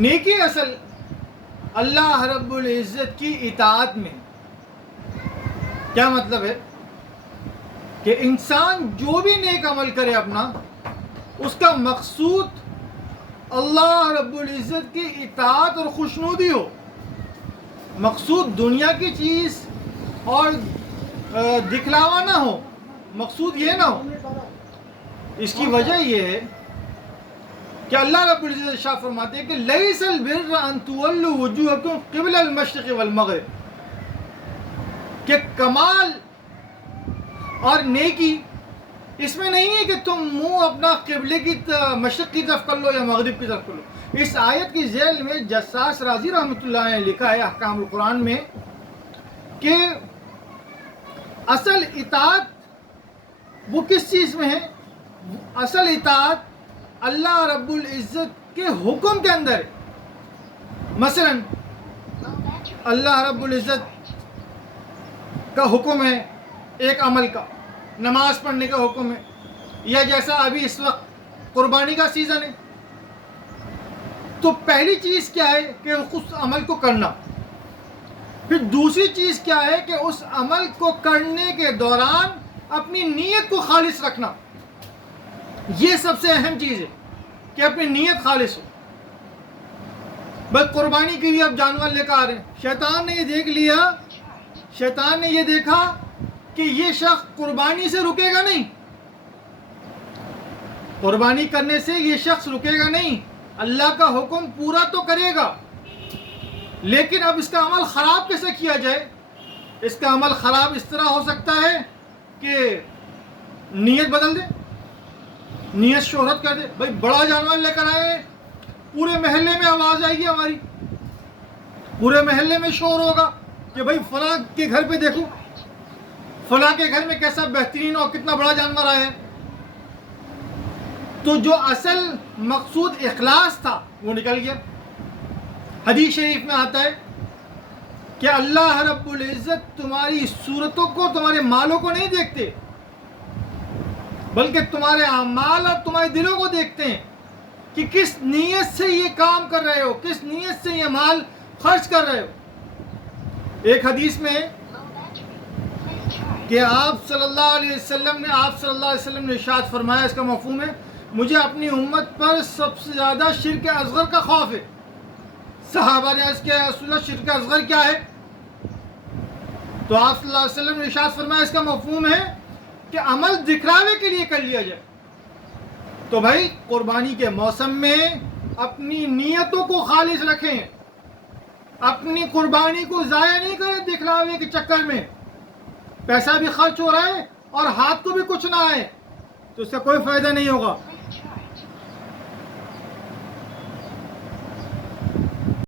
نیکی اصل اللہ رب العزت کی اطاعت میں. کیا مطلب ہے کہ انسان جو بھی نیک عمل کرے اپنا، اس کا مقصود اللہ رب العزت کی اطاعت اور خوشنودی ہو. مقصود دنیا کی چیز اور دکھلاوا نہ ہو، مقصود یہ نہ ہو. اس کی وجہ یہ ہے کہ اللہ رب العزت ارشاد فرماتے ہیں کہ لیس البر ان تولوا وجوہکم قبل المشرق والمغرب، کہ کمال اور نیکی اس میں نہیں ہے کہ تم منہ اپنا قبلے کی مشرق کی طرف کر لو یا مغرب کی طرف کر لو. اس آیت کی ذیل میں جساس رازی رحمۃ اللہ نے لکھا ہے احکام القرآن میں کہ اصل اطاعت وہ کس چیز میں ہے؟ اصل اطاعت اللہ رب العزت کے حکم کے اندر ہے. مثلا اللہ رب العزت کا حکم ہے ایک عمل کا، نماز پڑھنے کا حکم ہے، یا جیسا ابھی اس وقت قربانی کا سیزن ہے، تو پہلی چیز کیا ہے کہ اس عمل کو کرنا. پھر دوسری چیز کیا ہے کہ اس عمل کو کرنے کے دوران اپنی نیت کو خالص رکھنا. یہ سب سے اہم چیز ہے کہ اپنی نیت خالص ہو. بس قربانی کے لیے اب جانور لے کر آ رہے ہیں، شیطان نے یہ دیکھ لیا، شیطان نے یہ دیکھا کہ یہ شخص قربانی سے رکے گا نہیں، قربانی کرنے سے یہ شخص رکے گا نہیں، اللہ کا حکم پورا تو کرے گا، لیکن اب اس کا عمل خراب کیسے کیا جائے؟ اس کا عمل خراب اس طرح ہو سکتا ہے کہ نیت بدل دے، نیت شہرت کر دے. بھائی بڑا جانور لے کر آئے، پورے محلے میں آواز آئے گی ہماری، پورے محلے میں شور ہوگا کہ بھائی فلاں کے گھر پہ دیکھو، فلاں کے گھر میں کیسا بہترین اور کتنا بڑا جانور آیا ہے. تو جو اصل مقصود اخلاص تھا وہ نکل گیا. حدیث شریف میں آتا ہے کہ اللہ رب العزت تمہاری صورتوں کو، تمہارے مالوں کو نہیں دیکھتے، بلکہ تمہارے اعمال اور تمہارے دلوں کو دیکھتے ہیں کہ کس نیت سے یہ کام کر رہے ہو، کس نیت سے یہ مال خرچ کر رہے ہو. ایک حدیث میں کہ آپ صلی اللہ علیہ وسلم نے ارشاد فرمایا، اس کا مفہوم ہے مجھے اپنی امت پر سب سے زیادہ شرک اصغر کا خوف ہے. صحابہ نے عرض کیا رسول اللہ شرک اصغر کیا ہے؟ تو آپ صلی اللہ علیہ وسلم نے ارشاد فرمایا اس کا مفہوم ہے کہ عمل دکھلاوے کے لیے کر لیا جائے. تو بھائی قربانی کے موسم میں اپنی نیتوں کو خالص رکھیں، اپنی قربانی کو ضائع نہیں کریں دکھلاوے کے چکر میں. پیسہ بھی خرچ ہو رہا ہے اور ہاتھ کو بھی کچھ نہ آئے تو اس کا کوئی فائدہ نہیں ہوگا.